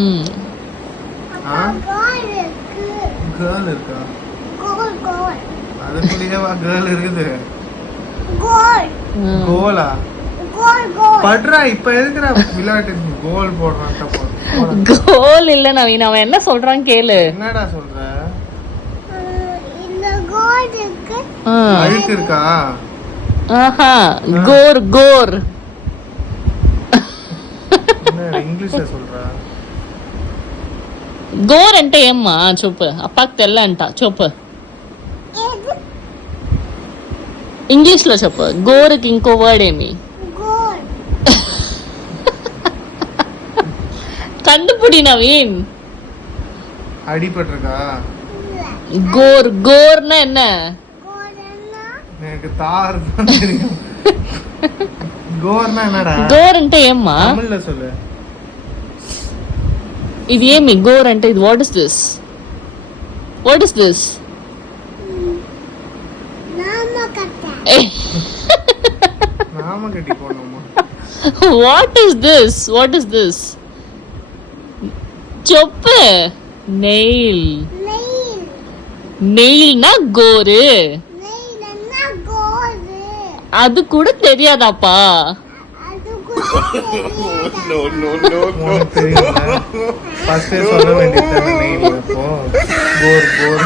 ம். கேர்ள் இருக்கா? அதுக்குள்ளேயேவா கேர்ள் இருக்குது? கோலா பட்றா இப்ப எதுக்குடா விளையாட்டு கோல் போடுறான் தப்பா? கோல் இல்ல நவீன், அவன் என்ன சொல்றான் கேளு. என்னடா சொல்ற? ஆ. அழுக்கு இருக்கா? ஆஹா, கோர் கோர். என்ன ఇంగ్లీష్లో சொல்றா? గోర్ అంటే ఏమ్మా చెప్పు, అప్పకి తెల్లంట చెప్పు, ఇంగ్లీష్ లో చెప్పు. గోరుకి ఇంకో వర్డ్ ఏమి? கண்டுபிடி நவீன். அடிபட்டிருக்கா? கோர் கோர்னா என்ன? எனக்கு தார் தான் தெரியும். கோர்னா என்னடா? గోర్ అంటే ఏమ్మా? தமிழ்ல சொல்லு. ఇది ఏమి గోర్ అంటే? ఇది what is this? What is this? நாமக்கட்டி போனோமா? What is this? What is this? చెప్పు. నెయిల్. నెయిల్னா గోరు. அது கூட தெரியாதாப்பா? ஃபர்ஸ்டே சொல்ல வேண்டியது தானே. இப்போ கோர் கோர்